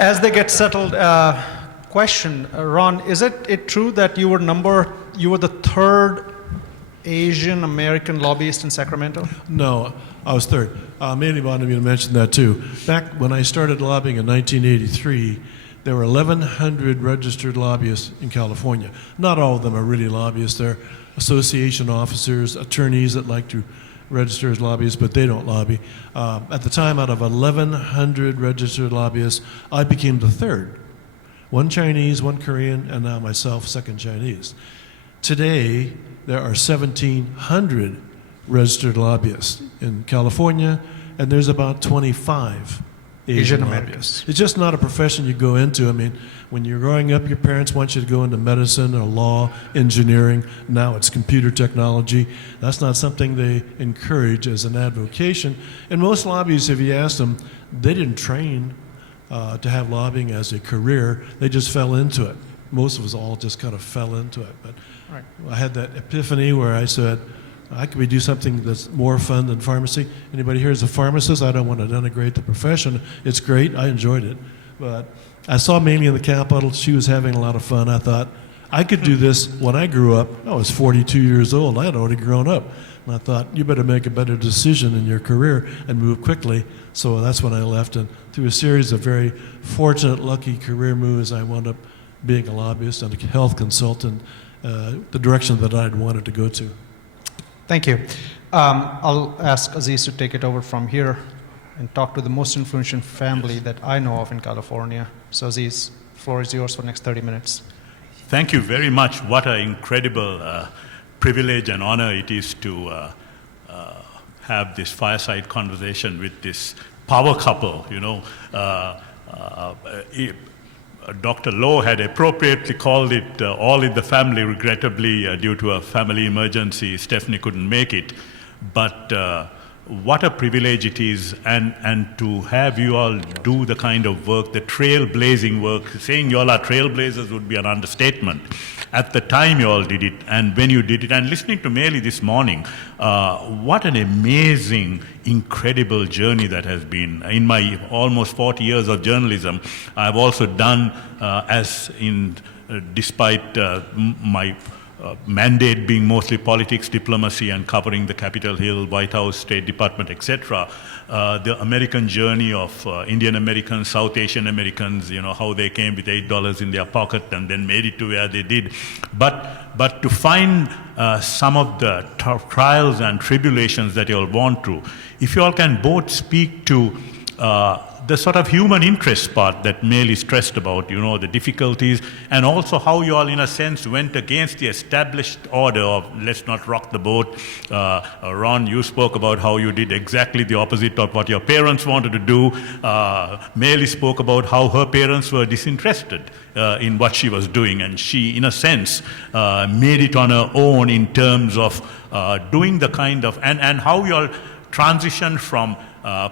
As they get settled, question, Ron, is it true that you were the third Asian American lobbyist in Sacramento? No, I was third. Manny wanted me to mention that too. Back when I started lobbying in 1983, there were 1,100 registered lobbyists in California. Not all of them are really lobbyists. They're association officers, attorneys that like to register as lobbyists, but they don't lobby. At the time, out of 1,100 registered lobbyists, I became the third. One Chinese, one Korean, and now myself, second Chinese. Today, there are 1,700 registered lobbyists in California, and there's about 25 Asian lobbyists. It's just not a profession you go into. I mean, when you're growing up, your parents want you to go into medicine or law, engineering. Now it's computer technology. That's not something they encourage as an avocation. And most lobbyists, if you ask them, they didn't train to have lobbying as a career. They just fell into it. Most of us all just kind of fell into it. But right. I had that epiphany where I said, I could do something that's more fun than pharmacy. Anybody here is a pharmacist? I don't want to denigrate the profession. It's great. I enjoyed it. But I saw Mamie in the Capitol. She was having a lot of fun. I thought, I could do this when I grew up. I was 42 years old. I had already grown up. And I thought, you better make a better decision in your career and move quickly. So that's when I left. And through a series of very fortunate, lucky career moves, I wound up being a lobbyist and a health consultant, the direction that I'd wanted to go to. Thank you. I'll ask Aziz to take it over from here and talk to the most influential family that I know of in California. So Aziz, the floor is yours for the next 30 minutes. Thank you very much. What an incredible privilege and honor it is to have this fireside conversation with this power couple, you know. Dr. Lowe had appropriately called it all in the family. Regrettably, due to a family emergency, Stephanie couldn't make it. But what a privilege it is, and to have you all do the kind of work, the trailblazing work. Saying you all are trailblazers would be an understatement. At the time you all did it, and when you did it, and listening to Meili this morning, what an amazing, incredible journey that has been. In my almost 40 years of journalism, I've also done, despite my mandate being mostly politics, diplomacy, and covering the Capitol Hill, White House, State Department, etc. The American journey of Indian Americans, South Asian Americans, you know, how they came with $8 in their pocket and then made it to where they did. But to find some of the trials and tribulations that you all gone through, if you all can both speak to the sort of human interest part that Meili stressed about, you know, the difficulties, and also how you all, in a sense, went against the established order of let's not rock the boat. Ron, you spoke about how you did exactly the opposite of what your parents wanted to do. Meili spoke about how her parents were disinterested in what she was doing, and she, in a sense, made it on her own in terms of doing the kind of, and how you all transitioned from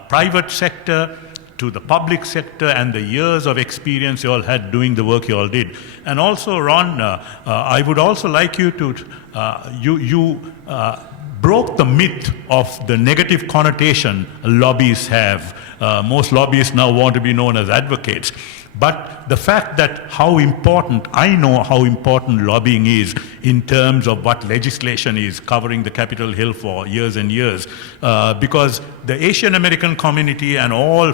private sector to the public sector, and the years of experience you all had doing the work you all did. And also, Ron, I would also like you to, you broke the myth of the negative connotation lobbyists have. Most lobbyists now want to be known as advocates. But the fact that how important, I know how important lobbying is in terms of what legislation is covering the Capitol Hill for years and years, because the Asian American community and all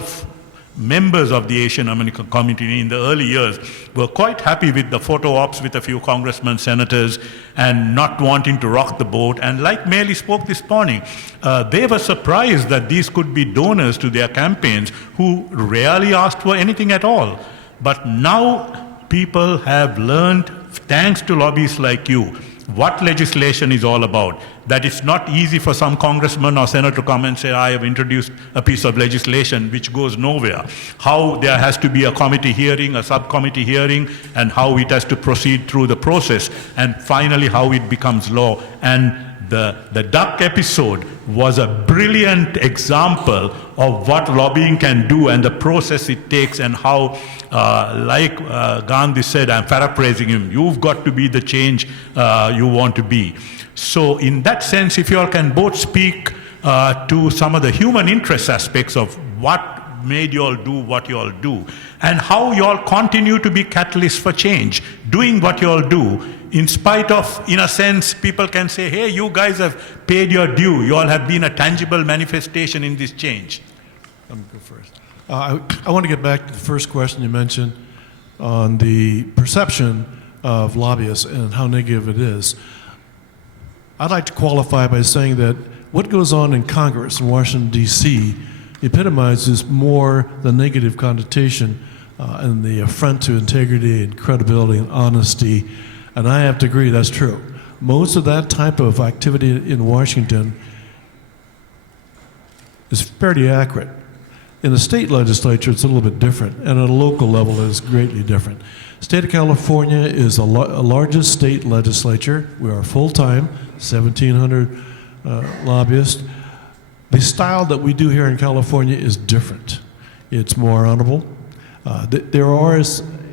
members of the Asian American community in the early years were quite happy with the photo ops with a few congressmen, senators, and not wanting to rock the boat. And like Meili spoke this morning, they were surprised that these could be donors to their campaigns who rarely asked for anything at all. But now people have learned, thanks to lobbyists like you, what legislation is all about. That it's not easy for some congressman or senator to come and say, I have introduced a piece of legislation which goes nowhere. How there has to be a committee hearing, a subcommittee hearing, and how it has to proceed through the process, and finally how it becomes law. And the duck episode was a brilliant example of what lobbying can do and the process it takes, and how, like Gandhi said, I'm paraphrasing him, you've got to be the change you want to be. So in that sense, if you all can both speak to some of the human interest aspects of what made you all do what you all do, and how you all continue to be catalysts for change, doing what you all do, in spite of, in a sense, people can say, hey, you guys have paid your due. You all have been a tangible manifestation in this change. I'm going to go first. I want to get back to the first question you mentioned on the perception of lobbyists and how negative it is. I'd like to qualify by saying that what goes on in Congress in Washington, D.C. epitomizes more the negative connotation and the affront to integrity and credibility and honesty, and I have to agree that's true. Most of that type of activity in Washington is fairly accurate. In the state legislature, it's a little bit different, and at a local level, it's greatly different. State of California is the largest state legislature. We are full-time, 1,700 lobbyists. The style that we do here in California is different. It's more honorable.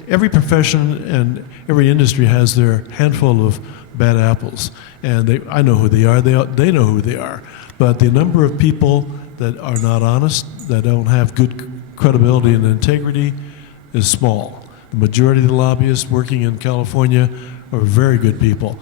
Every profession and every industry has their handful of bad apples, and I know who they are. They know who they are. But the number of people that are not honest, that don't have good credibility and integrity, is small. The majority of the lobbyists working in California are very good people.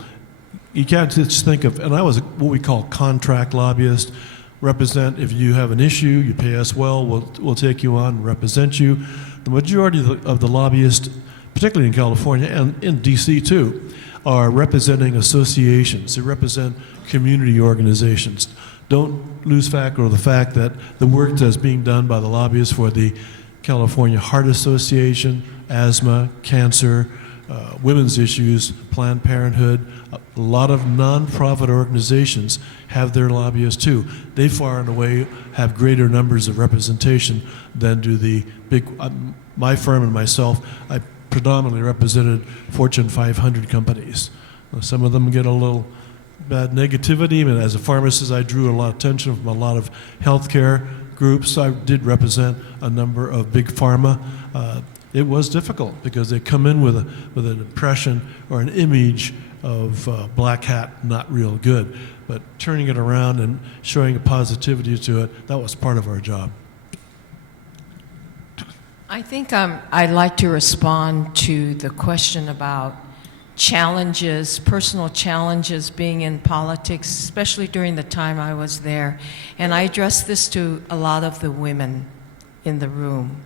You can't just think of, and I was what we call contract lobbyist, represent, if you have an issue, you pay us well, we'll take you on and represent you. The majority of the lobbyists, particularly in California and in DC too, are representing associations. They represent community organizations. Don't lose track of the fact that the work that's being done by the lobbyists for the California Heart Association, asthma, cancer, women's issues, Planned Parenthood, a lot of nonprofit organizations have their lobbyists too. They far and away have greater numbers of representation than do the big, my firm and myself, I predominantly represented Fortune 500 companies. Some of them get a little bad negativity, and as a pharmacist I drew a lot of attention from a lot of healthcare groups. I did represent a number of big pharma. It was difficult because they come in with an impression or an image of black hat, not real good. But turning it around and showing a positivity to it, that was part of our job. I think I'd like to respond to the question about challenges, personal challenges being in politics, especially during the time I was there. And I addressed this to a lot of the women in the room.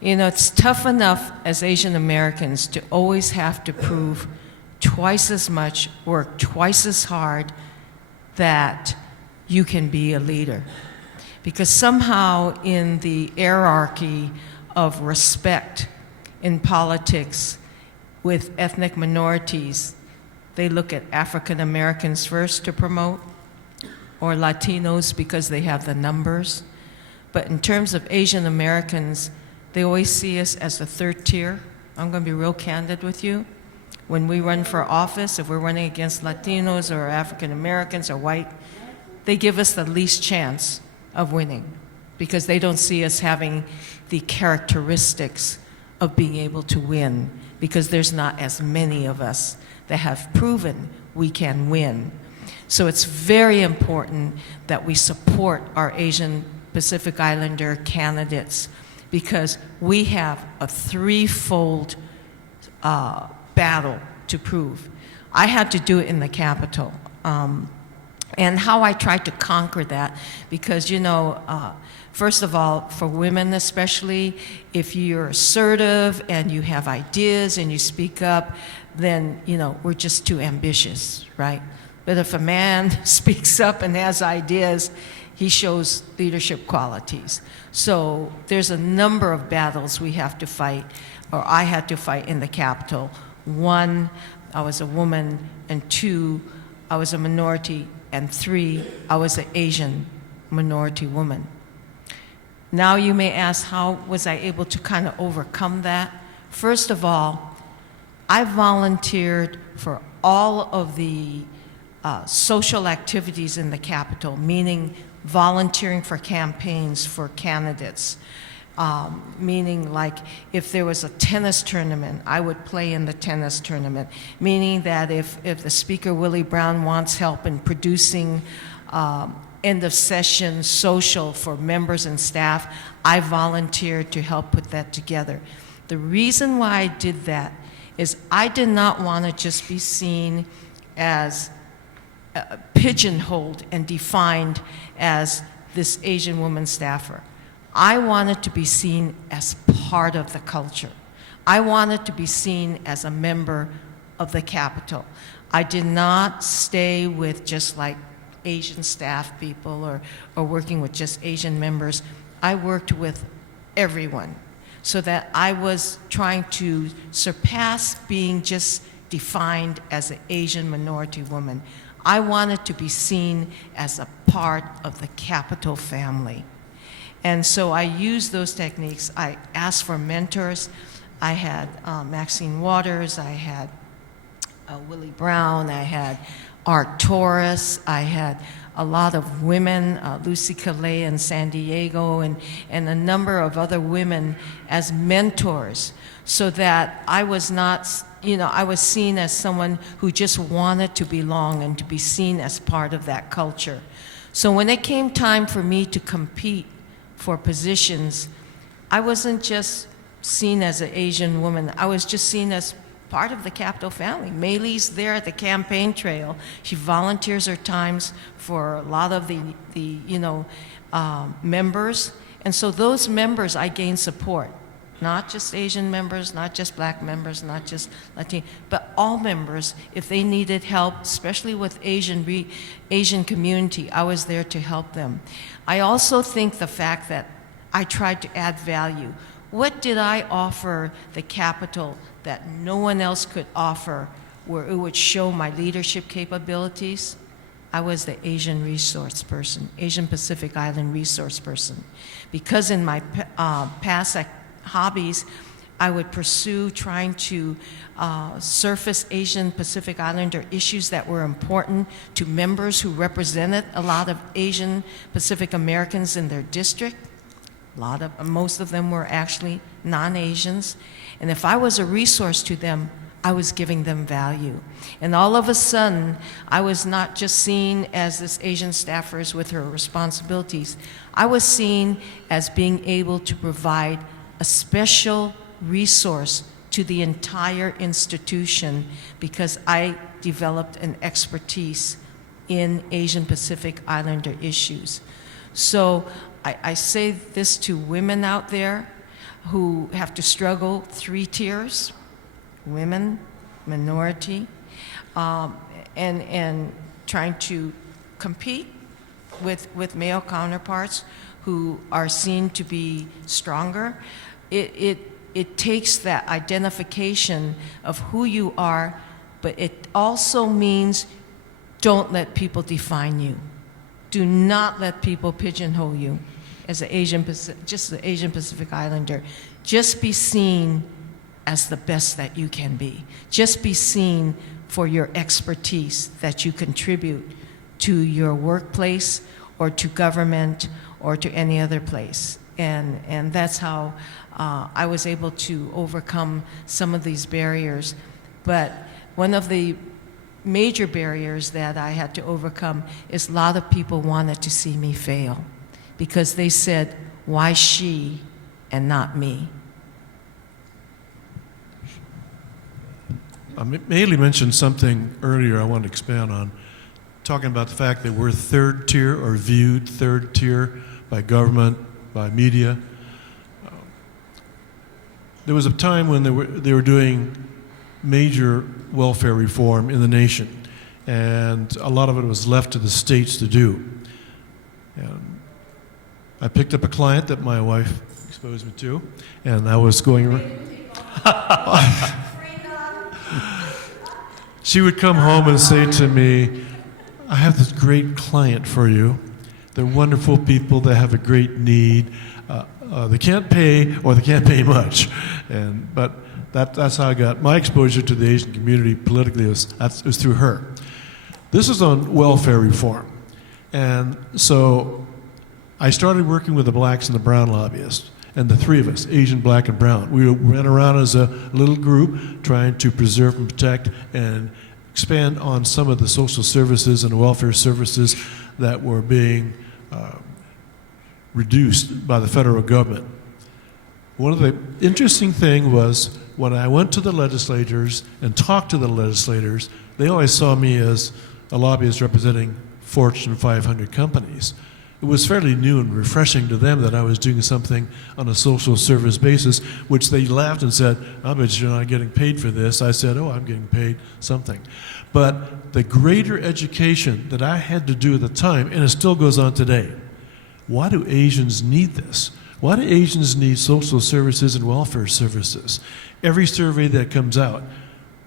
You know, it's tough enough as Asian Americans to always have to prove twice as much, work twice as hard, that you can be a leader. Because somehow in the hierarchy of respect in politics with ethnic minorities, they look at African Americans first to promote, or Latinos because they have the numbers. But in terms of Asian Americans, they always see us as the third tier. I'm going to be real candid with you. When we run for office, if we're running against Latinos or African Americans or white, they give us the least chance of winning because they don't see us having the characteristics of being able to win, because there's not as many of us that have proven we can win. So it's very important that we support our Asian Pacific Islander candidates, because we have a threefold battle to prove. I had to do it in the Capitol. And how I tried to conquer that, because, you know, first of all, for women especially, if you're assertive and you have ideas and you speak up, then, you know, we're just too ambitious, right? But if a man speaks up and has ideas, he shows leadership qualities. So there's a number of battles we have to fight, or I had to fight in the Capitol. One, I was a woman, and two, I was a minority, and three, I was an Asian minority woman. Now you may ask, how was I able to kind of overcome that? First of all, I volunteered for all of the social activities in the Capitol, meaning volunteering for campaigns for candidates. Meaning like if there was a tennis tournament, I would play in the tennis tournament. Meaning that if the Speaker, Willie Brown, wants help in producing end of session social for members and staff. I volunteered to help put that together. The reason why I did that is I did not want to just be seen as pigeonholed and defined as this Asian woman staffer. I wanted to be seen as part of the culture. I wanted to be seen as a member of the Capitol. I did not stay with just like Asian staff people or working with just Asian members. I worked with everyone so that I was trying to surpass being just defined as an Asian minority woman. I wanted to be seen as a part of the Capitol family. And so I used those techniques. I asked for mentors. I had Maxine Waters, I had Willie Brown, I had Art Torres, I had a lot of women, Lucy Calais in San Diego, and a number of other women as mentors, so that I was not, I was seen as someone who just wanted to belong and to be seen as part of that culture. So when it came time for me to compete for positions, I wasn't just seen as an Asian woman, I was just seen as part of the Capitol family. Maylee's there at the campaign trail. She volunteers her times for a lot of the members. And so those members, I gained support. Not just Asian members, not just black members, not just Latino, but all members. If they needed help, especially with Asian community, I was there to help them. I also think the fact that I tried to add value. What did I offer the Capitol that no one else could offer, where it would show my leadership capabilities? I was the Asian resource person, Asian Pacific Island resource person. Because in my past hobbies, I would pursue trying to surface Asian Pacific Islander issues that were important to members who represented a lot of Asian Pacific Americans in their district. Most of them were actually non-Asians. And if I was a resource to them, I was giving them value. And all of a sudden, I was not just seen as this Asian staffer with her responsibilities. I was seen as being able to provide a special resource to the entire institution because I developed an expertise in Asian Pacific Islander issues. So I say this to women out there who have to struggle 3 tiers, women, minority, and trying to compete with male counterparts who are seen to be stronger. It takes that identification of who you are, but it also means don't let people define you. Do not let people pigeonhole you as an just the Asian Pacific Islander. Just be seen as the best that you can be. Just be seen for your expertise that you contribute to your workplace or to government or to any other place. And that's how I was able to overcome some of these barriers. But one of the major barriers that I had to overcome is a lot of people wanted to see me fail because they said, why she and not me? Maylee mentioned something earlier I want to expand on, talking about the fact that we're third tier or viewed third tier by government, by media. There was a time when they were doing major welfare reform in the nation, and a lot of it was left to the states to do. And I picked up a client that my wife exposed me to, and I was going. She would come home and say to me, I have this great client for you. They're wonderful people. They have a great need. They can't pay, or they can't pay much. But that's how I got my exposure to the Asian community politically. It was through her. This is on welfare reform. And so I started working with the blacks and the brown lobbyists. And the 3 of us, Asian, black, and brown, we went around as a little group trying to preserve and protect and expand on some of the social services and welfare services that were being reduced by the federal government. One of the interesting things was when I went to the legislators and talked to the legislators, they always saw me as a lobbyist representing Fortune 500 companies. It was fairly new and refreshing to them that I was doing something on a social service basis, which they laughed and said, I bet you're not getting paid for this. I said, oh, I'm getting paid something. But the greater education that I had to do at the time, and it still goes on today, why do Asians need this? Why do Asians need social services and welfare services? Every survey that comes out,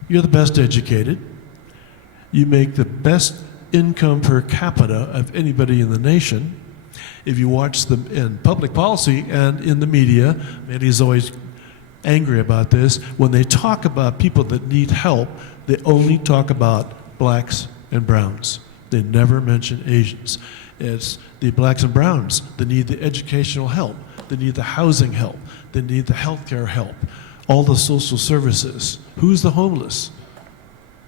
you're the best educated, you make the best income per capita of anybody in the nation. If you watch them in public policy and in the media, Mandy's always angry about this, when they talk about people that need help, they only talk about blacks and browns. They never mention Asians. It's the blacks and browns that need the educational help, they need the housing help, they need the healthcare help, all the social services. Who's the homeless?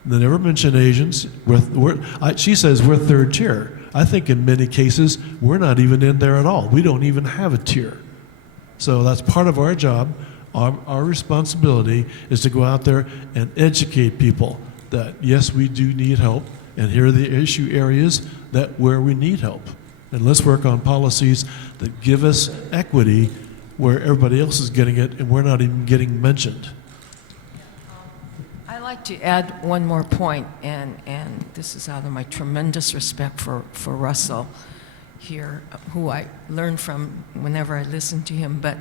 They never mention Asians. She says we're third tier. I think in many cases, we're not even in there at all. We don't even have a tier. So that's part of our job. Our responsibility is to go out there and educate people that, yes, we do need help, and here are the issue areas where we need help. And let's work on policies that give us equity where everybody else is getting it and we're not even getting mentioned. I'd like to add one more point, and this is out of my tremendous respect for Russell here, who I learn from whenever I listen to him. But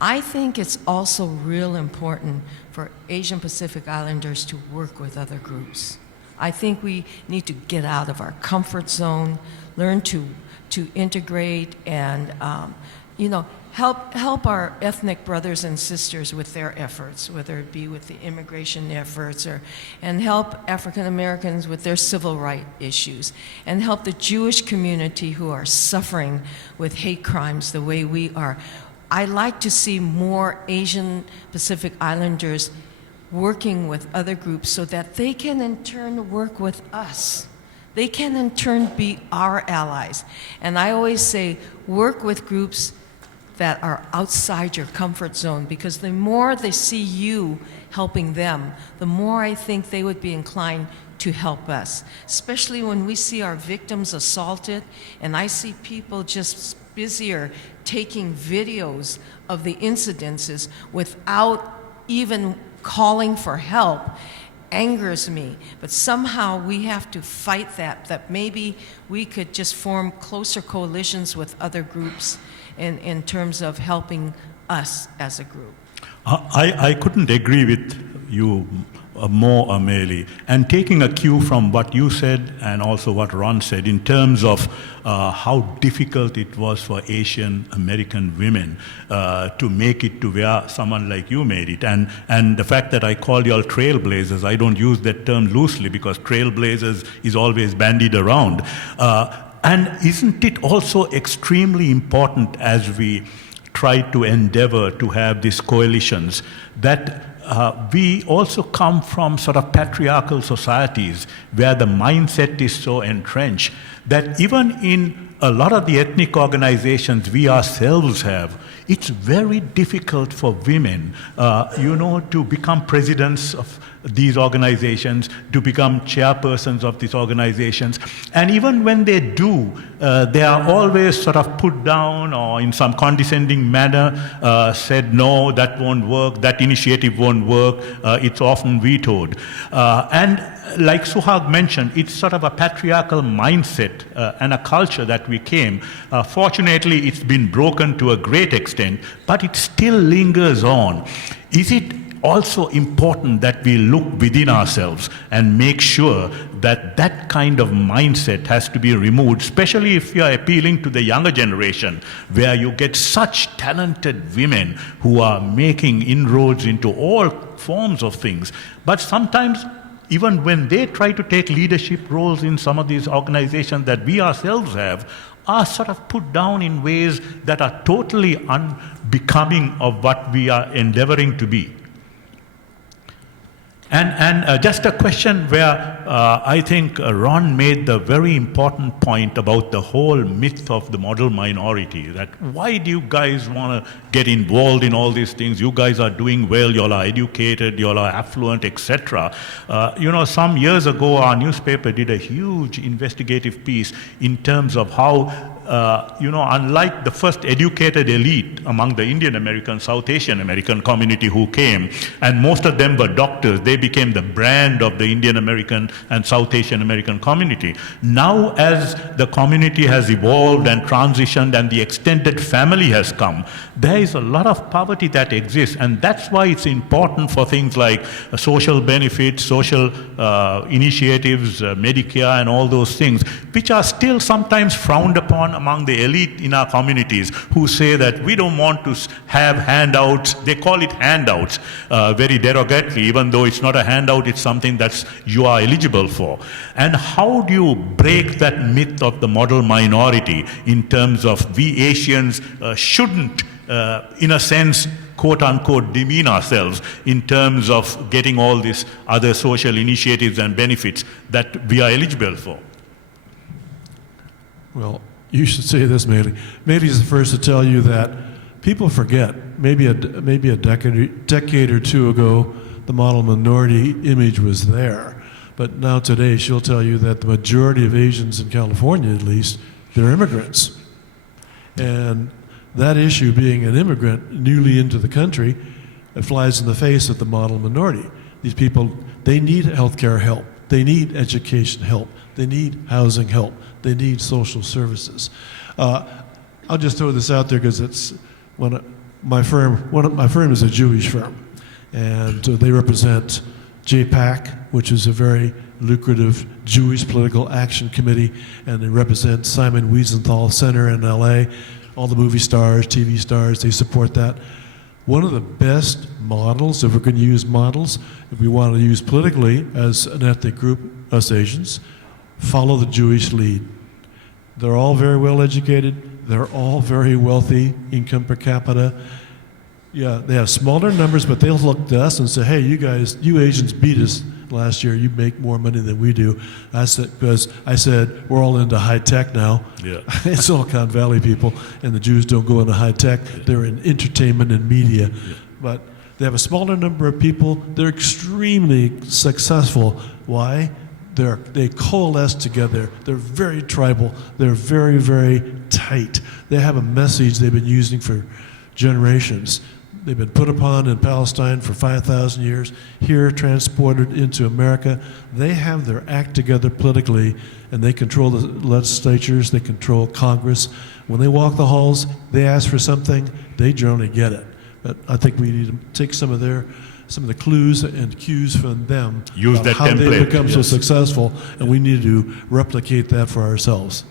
I think it's also real important for Asian Pacific Islanders to work with other groups. I think we need to get out of our comfort zone, learn to integrate, and help our ethnic brothers and sisters with their efforts, whether it be with the immigration efforts, and help African Americans with their civil rights issues, and help the Jewish community who are suffering with hate crimes the way we are. I like to see more Asian Pacific Islanders working with other groups so that they can in turn work with us. They can in turn be our allies. And I always say, work with groups that are outside your comfort zone, because the more they see you helping them, the more I think they would be inclined to help us, especially when we see our victims assaulted, and I see people just busier taking videos of the incidences without even calling for help. Angers me, but somehow we have to fight that maybe we could just form closer coalitions with other groups in terms of helping us as a group. I couldn't agree with you more, Amelie. And taking a cue from what you said and also what Ron said in terms of how difficult it was for Asian American women to make it to where someone like you made it. And the fact that I called you all trailblazers, I don't use that term loosely because trailblazers is always bandied around. And isn't it also extremely important as we try to endeavor to have these coalitions that we also come from sort of patriarchal societies where the mindset is so entrenched that even in a lot of the ethnic organizations we ourselves have, it's very difficult for women, to become presidents of these organizations, to become chairpersons of these organizations. And even when they do, they are always sort of put down or in some condescending manner said, no, that won't work, that initiative won't work, it's often vetoed. And like Suhag mentioned, it's sort of a patriarchal mindset and a culture that we came. Fortunately, it's been broken to a great extent, but it still lingers on. Is it also important that we look within ourselves and make sure that that kind of mindset has to be removed, especially if you are appealing to the younger generation, where you get such talented women who are making inroads into all forms of things. But sometimes, even when they try to take leadership roles in some of these organizations that we ourselves have, are sort of put down in ways that are totally unbecoming of what we are endeavoring to be. And just a question where I think Ron made the very important point about the whole myth of the model minority, that why do you guys want to get involved in all these things? You guys are doing well, you all are educated, you all are affluent, etc. Some years ago, our newspaper did a huge investigative piece in terms of how unlike the first educated elite among the Indian American, South Asian American community who came, and most of them were doctors, they became the brand of the Indian American and South Asian American community. Now, as the community has evolved and transitioned and the extended family has come, there is a lot of poverty that exists, and that's why it's important for things like social benefits, social initiatives, Medicare, and all those things, which are still sometimes frowned upon among the elite in our communities, who say that we don't want to have handouts. They call it handouts, very derogatory, even though it's not a handout, it's something that you are eligible for. And how do you break that myth of the model minority in terms of we Asians shouldn't, in a sense, quote unquote, demean ourselves in terms of getting all these other social initiatives and benefits that we are eligible for? Well, you should say this, Meli. Meli's the first to tell you that people forget. Maybe a decade or two ago, the model minority image was there. But now today, she'll tell you that the majority of Asians in California, at least, they're immigrants. And that issue, being an immigrant newly into the country, it flies in the face of the model minority. These people, they need healthcare help. They need education help. They need housing help. They need social services. I'll just throw this out there because it's my firm is a Jewish firm, and they represent JPAC, which is a very lucrative Jewish political action committee, and they represent Simon Wiesenthal Center in LA. All the movie stars, TV stars, they support that. One of the best models, if we're going to use models, if we want to use politically as an ethnic group, us Asians, follow the Jewish lead. They're all very well educated. They're all very wealthy, income per capita. Yeah, they have smaller numbers, but they'll look to us and say, hey, you Asians beat us last year. You make more money than we do. I said, because I said, we're all into high tech now. Yeah. It's Silicon Valley people, and the Jews don't go into high tech. They're in entertainment and media. Yeah. But they have a smaller number of people. They're extremely successful. Why? They coalesce together. They're very tribal. They're very, very tight. They have a message they've been using for generations. They've been put upon in Palestine for 5,000 years, here transported into America. They have their act together politically, and they control the legislatures, they control Congress. When they walk the halls, they ask for something, they generally get it. But I think we need to take some of the clues and cues from them. Use that how template. they become so successful, and we need to replicate that for ourselves.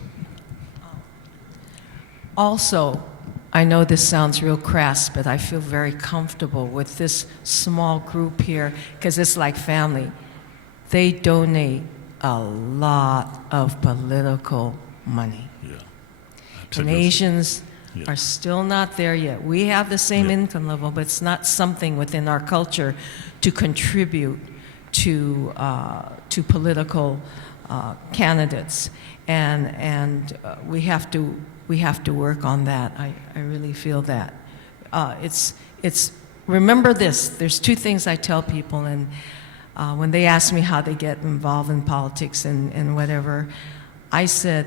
Also, I know this sounds real crass, but I feel very comfortable with this small group here because it's like family. They donate a lot of political money. Yeah, And absolutely. Asians Yeah. are still not there yet. We have the same income level, but it's not something within our culture to contribute to political candidates, and we have to work on that. I really feel that. Remember this. There's two things I tell people, and when they ask me how they get involved in politics and whatever, I said,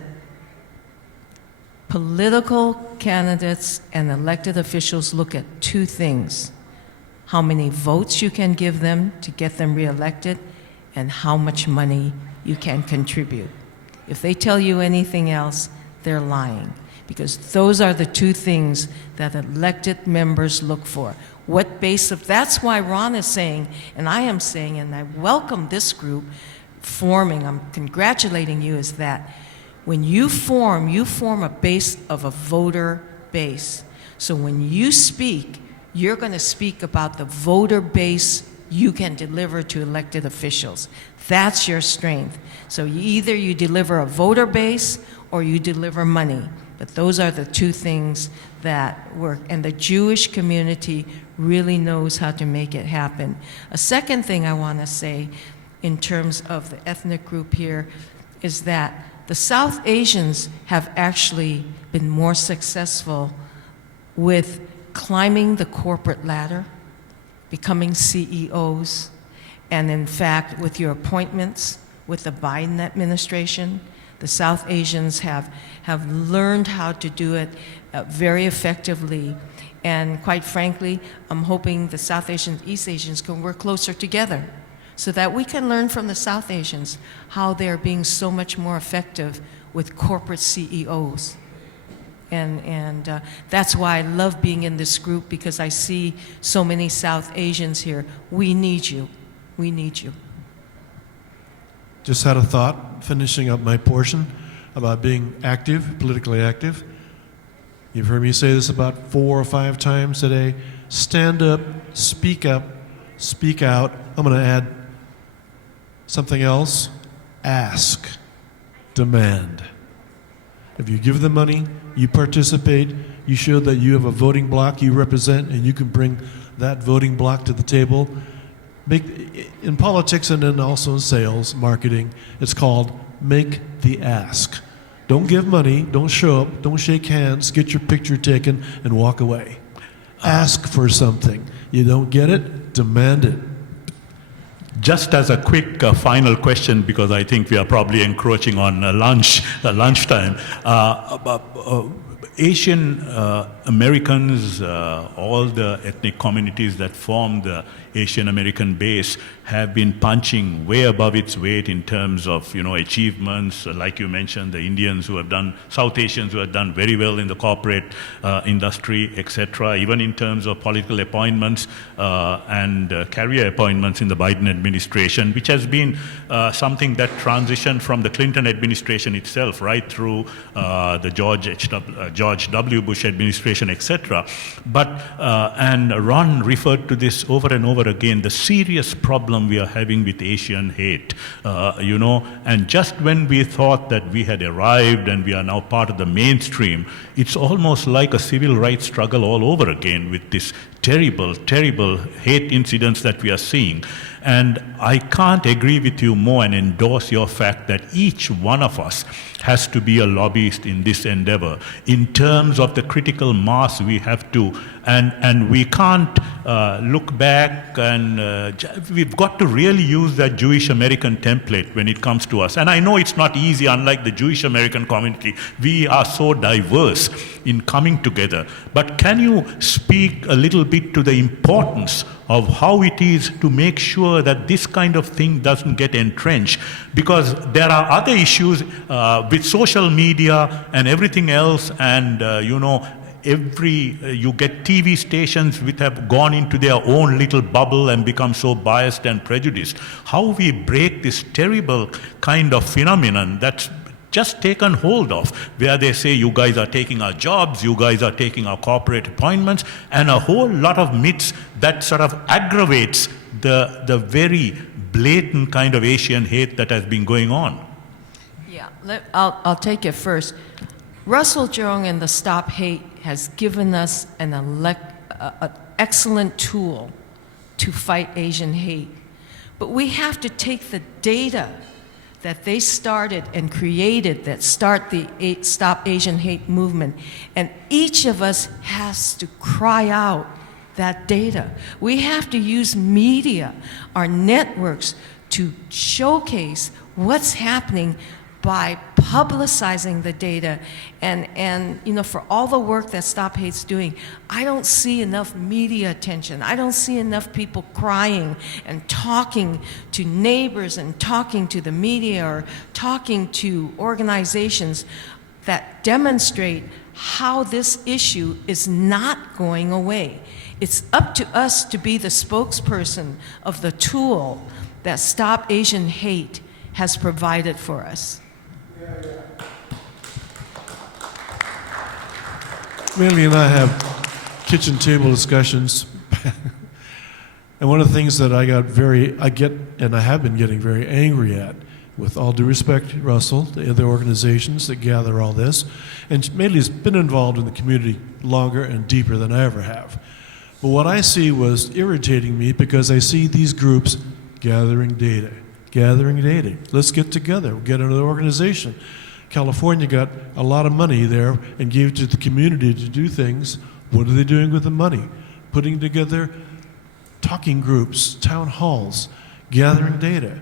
political candidates and elected officials look at two things: how many votes you can give them to get them reelected, and how much money you can contribute. If they tell you anything else, they're lying, because those are the two things that elected members look for. What base of, that's why Ron is saying, and I am saying, and I welcome this group forming, I'm congratulating you, is that when you form a base of a voter base. So when you speak, you're going to speak about the voter base you can deliver to elected officials. That's your strength. So either you deliver a voter base or you deliver money. But those are the two things that work. And the Jewish community really knows how to make it happen. A second thing I want to say in terms of the ethnic group here is that the South Asians have actually been more successful with climbing the corporate ladder, becoming CEOs, and in fact, with your appointments with the Biden administration, the South Asians have learned how to do it very effectively. And quite frankly, I'm hoping the South Asians, East Asians can work closer together so that we can learn from the South Asians how they're being so much more effective with corporate CEOs. And that's why I love being in this group, because I see so many South Asians here. We need you. We need you. Just had a thought, finishing up my portion, about being active, politically active. You've heard me say this about 4 or 5 times today. Stand up, speak out. I'm going to add something else. Ask, demand. If you give them money, you participate, you show that you have a voting bloc you represent, and you can bring that voting bloc to the table. In politics and then also in sales, marketing, it's called make the ask. Don't give money, don't show up, don't shake hands, get your picture taken, and walk away. Ask for something. You don't get it, demand it. Just as a quick final question, because I think we are probably encroaching on lunchtime. Asian Americans, all the ethnic communities that form the Asian American base have been punching way above its weight in terms of, achievements. Like you mentioned, the Indians who have done, South Asians who have done very well in the corporate industry, etc. Even in terms of political appointments and career appointments in the Biden administration, which has been something that transitioned from the Clinton administration itself right through the George W. Bush administration, etc. But and Ron referred to this over and over again, the serious problem we are having with Asian hate, and just when we thought that we had arrived and we are now part of the mainstream, it's almost like a civil rights struggle all over again with this terrible, terrible hate incidents that we are seeing. And I can't agree with you more and endorse your fact that each one of us has to be a lobbyist in this endeavor in terms of the critical mass we have to, and we can't look back, and we've got to really use that Jewish American template when it comes to us. And I know it's not easy, unlike the Jewish American community. We are so diverse in coming together. But can you speak a little bit to the importance of how it is to make sure that this kind of thing doesn't get entrenched? Because there are other issues with social media and everything else, and you get TV stations which have gone into their own little bubble and become so biased and prejudiced. How we break this terrible kind of phenomenon that's just taken hold of, where they say, you guys are taking our jobs, you guys are taking our corporate appointments, and a whole lot of myths that sort of aggravates the very blatant kind of Asian hate that has been going on. Yeah, I'll take it first. Russell Jerome and the Stop Hate has given us an excellent tool to fight Asian hate. But we have to take the data that they started and created that start the Stop Asian Hate movement, and each of us has to cry out that data. We have to use media, our networks, to showcase what's happening by publicizing the data. And for all the work that Stop Hate's doing, I don't see enough media attention. I don't see enough people crying and talking to neighbors and talking to the media or talking to organizations that demonstrate how this issue is not going away. It's up to us to be the spokesperson of the tool that Stop Asian Hate has provided for us. Manly and I have kitchen table discussions, and one of the things that I have been getting very angry at, with all due respect, Russell, the other organizations that gather all this, and Manly's been involved in the community longer and deeper than I ever have. But what I see was irritating me because I see these groups gathering data. Let's get together, get another organization. California got a lot of money there and gave it to the community to do things. What are they doing with the money? Putting together talking groups, town halls, gathering data.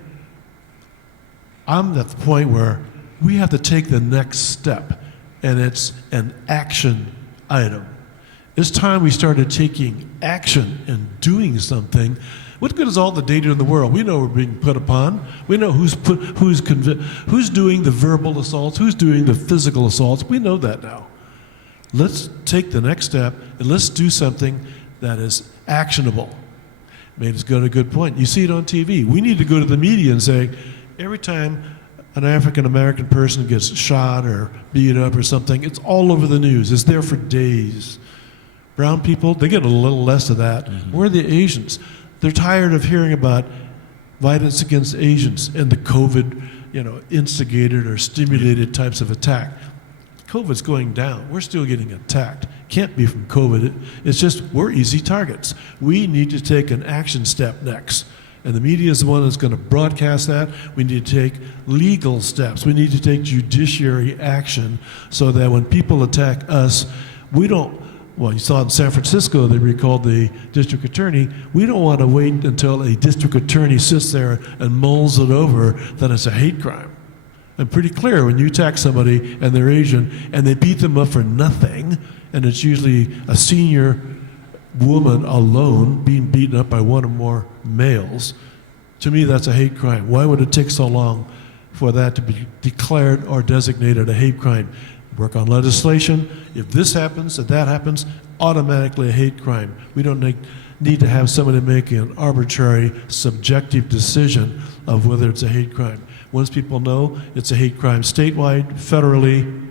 I'm at the point where we have to take the next step, and it's an action item. It's time we started taking action and doing something. What good is all the data in the world? We know we're being put upon. We know who's doing the verbal assaults, who's doing the physical assaults. We know that now. Let's take the next step and let's do something that is actionable. Maynard's got a good point. You see it on TV. We need to go to the media and say, every time an African American person gets shot or beat up or something, it's all over the news. It's there for days. Brown people, they get a little less of that. Mm-hmm. Where are the Asians? They're tired of hearing about violence against Asians and the COVID, instigated or stimulated types of attack. COVID's going down. We're still getting attacked. Can't be from COVID. It's just we're easy targets. We need to take an action step next. And the media is the one that's going to broadcast that. We need to take legal steps. We need to take judiciary action so that when people attack us, we don't. Well, you saw in San Francisco, they recalled the district attorney. We don't want to wait until a district attorney sits there and mulls it over that it's a hate crime. I'm pretty clear when you attack somebody and they're Asian and they beat them up for nothing, and it's usually a senior woman alone being beaten up by one or more males, to me that's a hate crime. Why would it take so long for that to be declared or designated a hate crime? Work on legislation. If this happens, if that happens, automatically a hate crime. We don't need to have somebody making an arbitrary, subjective decision of whether it's a hate crime. Once people know it's a hate crime statewide, federally,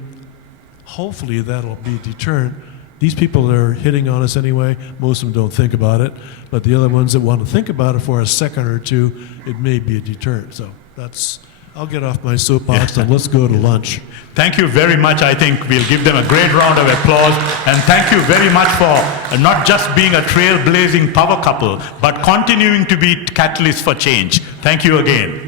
hopefully that'll be a deterrent. These people that are hitting on us anyway, most of them don't think about it, but the other ones that want to think about it for a second or two, it may be a deterrent. So I'll get off my soapbox and let's go to lunch. Thank you very much. I think we'll give them a great round of applause. And thank you very much for not just being a trailblazing power couple, but continuing to be catalysts for change. Thank you again.